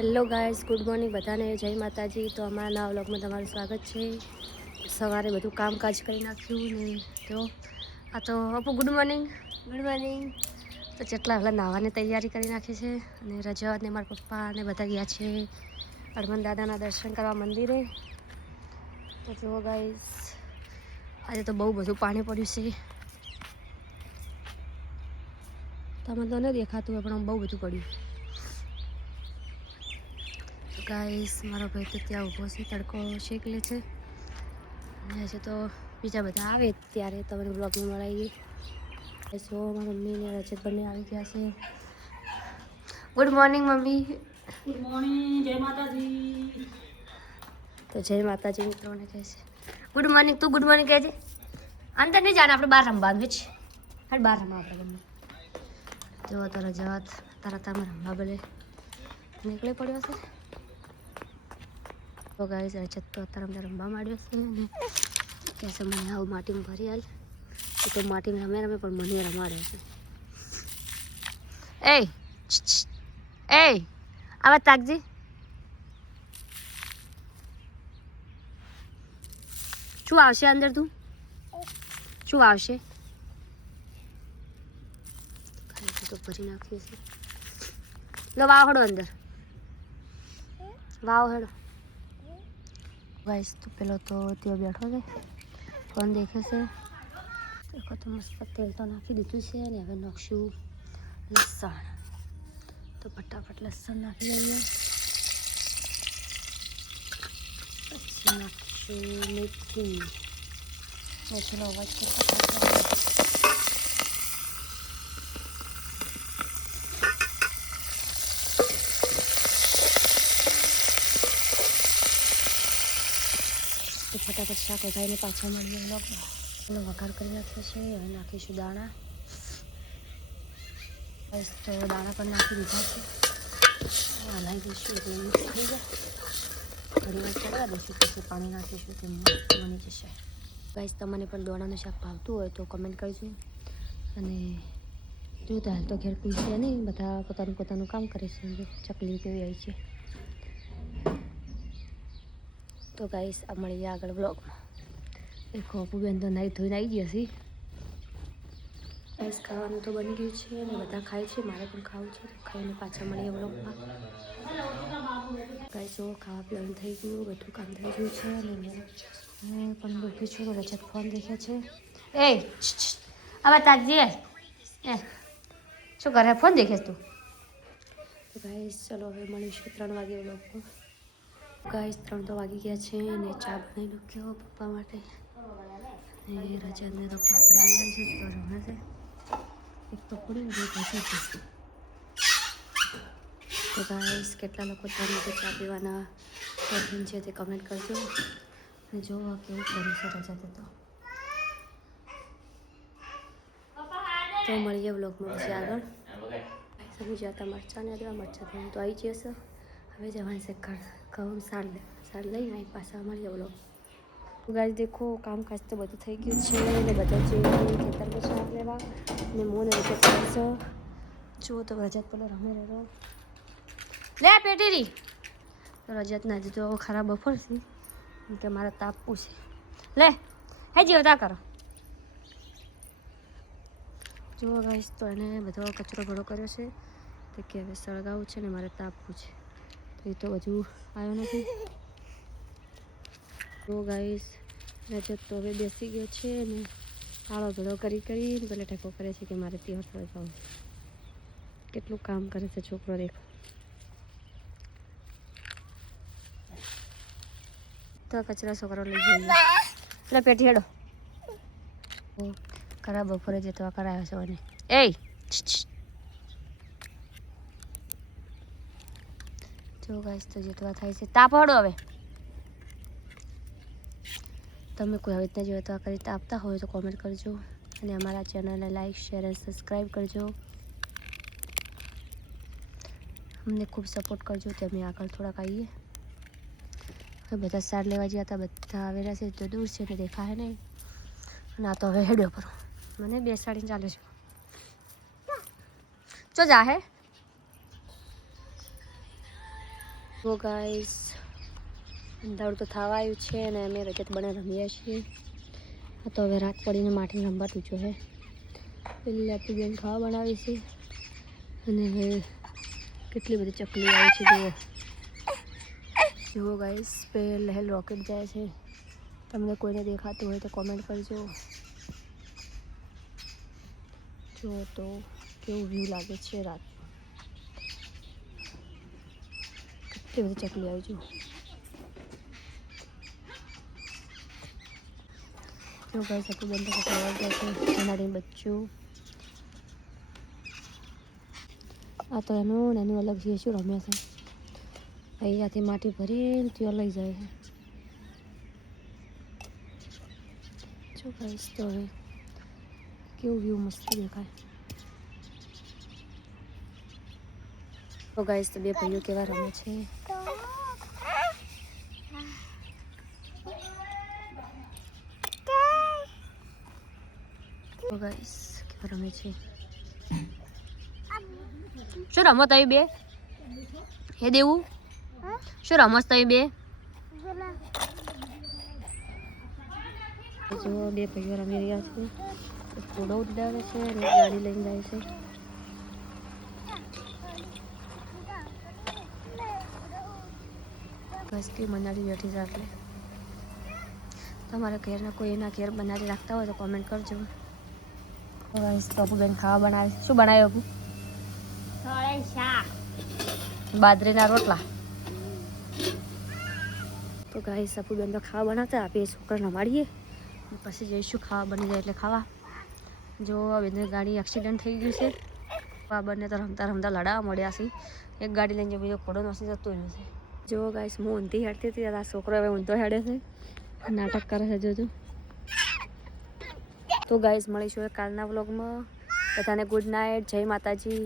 Hello guys, good morning બધાને. જય માતાજી. તો અમારા નવા વ્લોગમાં તમારું સ્વાગત છે. સવારે બધું કામકાજ કરી નાખ્યું ને તો આ તો અપુ ગુડ મોર્નિંગ. Good morning. તો જેટલા હવે નાહવાની તૈયારી કરી નાખી છે અને રજા અને મારા પપ્પા અને બધા ગયા છે હનુમાન દાદાના દર્શન કરવા મંદિરે. તો જુઓ ગાઈસ, આજે તો બહુ બધું પાણી પડ્યું છે. તમે તો નહીં દેખાતું હોય પણ બહુ બધું પડ્યું. ગાઈસ, મારો ભાઈ તો ત્યાં ઊભો છે, તડકો શેક લે છે. અને હજુ તો બીજા બધા આવે ત્યારે તમને બ્લોગમાં મળાવીએ. સો મારા મમ્મી ને રજત બંને આવી ગયા છે. Good morning mummy. Good morning. જય માતાજી. તો જય માતાજી મિત્રોને કહે છે ગુડ મોર્નિંગ. તું ગુડ મોર્નિંગ કહેજે. અંદર નહીં જાણે, આપણે બહાર રમવાનું છે. હાલ બહાર રમવા આપણે બંને. જો તારા જવાત તારા તમે રમવા બોલે નીકળી પડ્યો છે. તો ગાઈસ, રજત તો અત્યારે અમને રમવા માંડ્યો છે ને કહેશે મને આવું માટીમાં ભરી હાલ. તો માટીમાં રમે પણ મને રમાડ્યો છે. એ આવા તાકજી. શું આવશે અંદર? તું શું આવશે? તો ભરી નાખ્યું છે. લો વાવ હડો અંદર, વાવ હેડો. ગાઈસ, તો પેલો તો ત્યાં બેઠો છે, ફોન દેખે છે. દેખો તો મસ્ત તેલ તો નાખી દીધું છે અને હવે નાખશું લસણ. તો ફટાફટ લસણ નાખી દઈએ. પછી નાખીશું મેથી. મેથીનો અવાજ કરતા તો ફટાફટ શાક વઘારીને પાછા મળીએ બ્લોગમાં. એનો વઘાર કરી નાખ્યો છે. હવે નાખીશું દાણા. બસ તો દાણા પણ નાખી દીધા છે. હલાવી દઈશું એટલે મિક્સ થઈ જાય. ઘણી વાર ચડવા દઈશું, પછી પાણી નાખીશું તો મસ્ત બની જશે. ગાઈસ, તમને પણ દોણાનું શાક ભાવતું હોય તો કમેન્ટ કરજો. અને જો હાલ તો ઘેર કોઈ છે નહીં, બધા પોતાનું પોતાનું કામ કરે છે. ચકલી કેવી આવી છે. તો ગાઈસ, આ મળીએ આગળ બ્લોગમાં. દેખો અપુબેન તો નાહી ધોઈને આવી ગયા છે. ગાઈસ, ખાવાનું તો બની ગયું છે અને બધા ખાય છે. મારે પણ ખાવું છે. ખાઈને પાછા મળીએ બ્લોગમાં. ગાઈસ, જો ખાવા પીવાનું થઈ ગયું, બધું કામ થઈ ગયું છે અને હું પણ બેઠી છું. રજત ફોન દેખે છે. એ આવા તાકજી. એ શું કરે? ફોન દેખે તું? તો ગાઈસ, ચલો હવે મળીશું 3 વાગે બ્લોગમાં. ગાઈસ, 3 તો વાગી ગયા છે અને ચા બનાવી નાખ્યો પપ્પા માટે. અને રજાને તો પાપડ લઈ છે તો રમે છે. એક તો પડી ને પછી છે. તો ગાઈસ, કેટલા લોકો તમને ચા પીવાના શોખીન છે તે કમેન્ટ કરજો. અને જોવો કેવું કર્યું છે રજાતે. તો મળીએ બ્લોગમાં પછી આગળ. ગુજરાતા મરચાં ને દેવા મરચાં તો આવી જશે. હવે જવાનું છે ઘઉં સાર લઈને આવી પાછા મળીએ બ્લોગ. ગાઈસ, દેખો કામકાજ તો બધું થઈ ગયું છે અને બધા જે ખેતરમાં શાક લેવા અને મોને રજત કરશે. જુઓ તો રજત પેલો રમે રહ્યો લે પેટીરી. તો રજતના હજી તો ખરાબ બફોર છે કે મારે તાપવું છે. લે હે જીવતા કરો. જુઓ ગાઈસ, તો એને બધો કચરો ભરો કર્યો છે તો કે હવે સળગાવું છે ને મારે તાપવું છે. તો એ તો હજુ આવ્યો નથી. તો ગાઈસ, રજત તો હવે બેસી ગયો છે ને આળો ભેળો કરીને પેલા ટેકો કરે છે કે મારે ત્યાં સળગાવું. કેટલું કામ કરે છે છોકરો, દેખો. તો કચરા છોકરો લઈ જઈએ. એટલે પેટી હેડો. ખરાબ બપોરે જતવા કરાયો છે મને. એ જો ગાઈસ, તો જતવા થાય છે. તાપ હડો હવે. તમે કોઈ આવી રીતના જતવા કરી તાપતા હોય તો કોમેન્ટ કરજો. અને અમારા ચેનલને લાઈક, શેર અને સબસ્ક્રાઈબ કરજો. અમને ખૂબ સપોર્ટ કરજો. તો અમે આગળ થોડાક આવીએ. હવે બધા સાર લેવા ગયા હતા, બધા આવેલા છે તો દૂર છે ને દેખાય નહીં. અને આ તો હવે હેડ્યો પર મને બેસાડીને ચાલે છે. ચો જા હે તો ગાઈસ અંધારું તો થવા આવ્યું છે અને અમે રજત બને રમીએ છીએ. તો હવે રાત પડીને માટીને રમવાતું જો હે પેલી લેપી બેન ખાવા બનાવી છે અને હવે કેટલી બધી ચકલી આવી છે જુઓ. જુઓ ગાઈસ પે લહેલ રોકેટ જાય છે. તમને કોઈને દેખાતું હોય તો કોમેન્ટ કરજો. જો તો કેવું વ્યૂ લાગે છે રાત. કેટલી બધી ચકલી આવી જુઓ. જો ગાઈસ સપુ બેન તો ખાવા ગયા છે નાની બચ્ચું. આ તો એનું અલગ છે શું રમે છે. અહીંયાથી માટી ભરીને ત્યાં લઈ જાય છે. જો ગાઈસ તો હવે કેવું વ્યૂ મસ્ત દેખાય. તો ગાઈસ તો બે ભાઈઓ કેવા રમે છે. તો ગાઈસ કેવા રમે છે. શું રમો તમે બે? હે દેવું શું રમત તમે બે? જો બે ભાઈઓ રમી રહ્યા છે. ફોટો ઉડાવે છે અને ગાડી લઈને જાય છે. બસ કે મનાલી બેઠી છે એટલે તમારા ઘરના કોઈ એના ઘેર બનાવી રાખતા હોય તો કોમેન્ટ કરજો. પપ્પુ બેન ખાવા બનાવે શું બનાવ્યું પપ્પુ? બાજરીના રોટલા. તો ગાઈસ સપુ બેન તો ખાવા બનાવતા આપીએ છોકરાને રમાડીએ પછી જઈશું ખાવા બની જાય એટલે ખાવા. જો બેનની ગાડી એક્સિડન્ટ થઈ ગયું છે. આ બંને તો રમતા રમતા લડાવા મળ્યા છે. એક ગાડી લઈને બીજો ખોડો નસી જતો રહ્યો છે. જો ગાઈસ હું ઊંધી હેડતી હતી આ છોકરો હવે ઊંધો હેડે છે નાટક કરે છે જોજો. તો ગાઈસ મળીશું કાલના વ્લોગમાં. બધાને ગુડ નાઇટ, જય માતાજી.